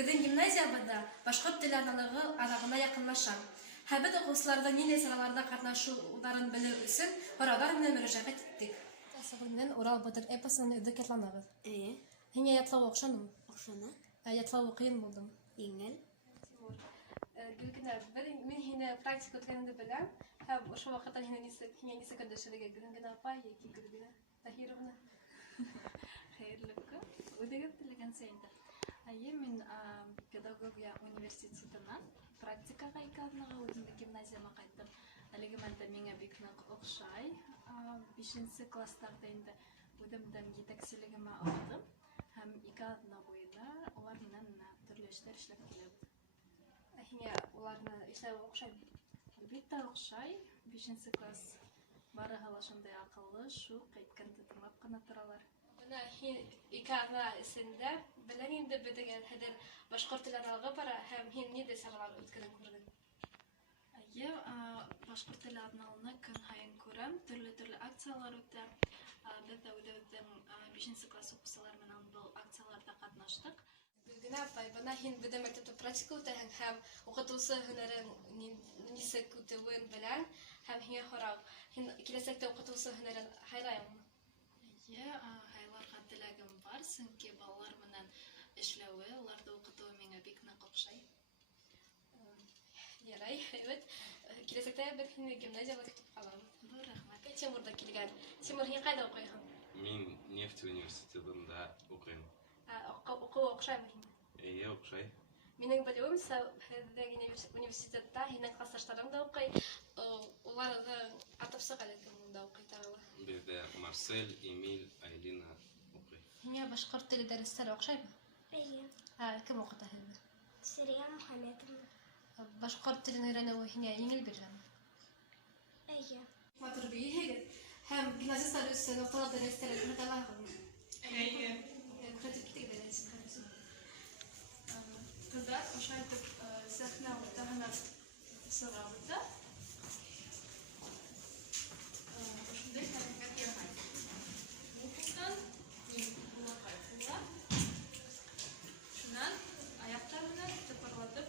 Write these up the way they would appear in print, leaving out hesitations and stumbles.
Безнең гимназиябызда башкорт теле аралыгына якынлаша. Һәм без укучылардан нинди сараларда катнашуларын белү өчен сораулар белән мөрәҗәгать иттек. Менен Урал Батыр эпосынан үзе катланабыз. Һиңа ятлау охшанымы? Охшана. Ятлау кыен булдымы? Еңел. Гөлгенә, мин һине практика үткәнеңне беләм. Һәм ошол вакытта һиңа нисә көндәшлегә Гөлгенә апа яки Гөлгенә Таһировна. Хәерле көн. Үдегез теләгән сәйдә. Мин педагогия университетынан практикага икәнлеге үземнең гимназияма кайттым. Әлеге мәлдә миңа бик нык охшай. 5нче класстагы инде үземдән җитәкчелегемә алдым. Һәм 2 атна буена алар белән төрле эшләр эшләп киләбез. Һиңа уларны эшләү охшаймы? Әлбәттә охшай. 5нче класс барыгы ла шундый акыллы, шук әйткәнде тыңлап кына торалар. Менә һин 2 атна эчендә белән инде бедегән хәдер башкорт теле аралыгы бара һәм һин нинди саралар үткәнен күрдең? Башкорт теле атналыгын көн һайын күрәм, төрле акциялар үтә. Без дә үзебезнең 5нче класс укучылар менән бу акцияларда катнаштык. Гөлгенә апай, бына һин бездә мәктәптә практика үтәһең һәм укытучы һөнәрен нисек үтүен белән һәм һиңа һорау. Һин киләсәктә укытучы һөнәрен хайлаймы? Хайларга теләгем бар, чөнки балалар менән эшләүе, аларда укытуы миңа бик нык охшай. Ярай, evet. Киләсәктә бер һине гимназиягә көтеп калам. Бу рәхмәт. Тимурда килгән. Тимур, һин кайда укыйсың? Мин нефть университетында укыйм. Уку охшаймы һиңа? Охшай. Минең белүемчә, һездәге университетта һинең классташларың да укый. Уларның атып-сыгы кемдә укый торалар? Бездә Марсель, Эмиль, Айлина укый. Һиңа башкорт теле дәресләре охшаймы? Кем укыта һене? Сирия Мөхәммәтова. Башкорт телен өйрәнүе һиңа еңел бирәме? Матур бит. Һәм гимназистлар өчен орталык дәресләре күрәләрме? Күрәтеп китик дәрес. Кыздар ошо айтып сәхнә уртаһына сыгабызда. Ошондой хәрәкәт ясай. Укудан кулакка кулла. Шуннан аяктар белән тыпырлатып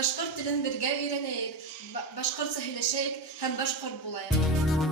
башкорт телен бергә өйрәнәйек, башкортча һөйләшәйек һәм башкорт булайык.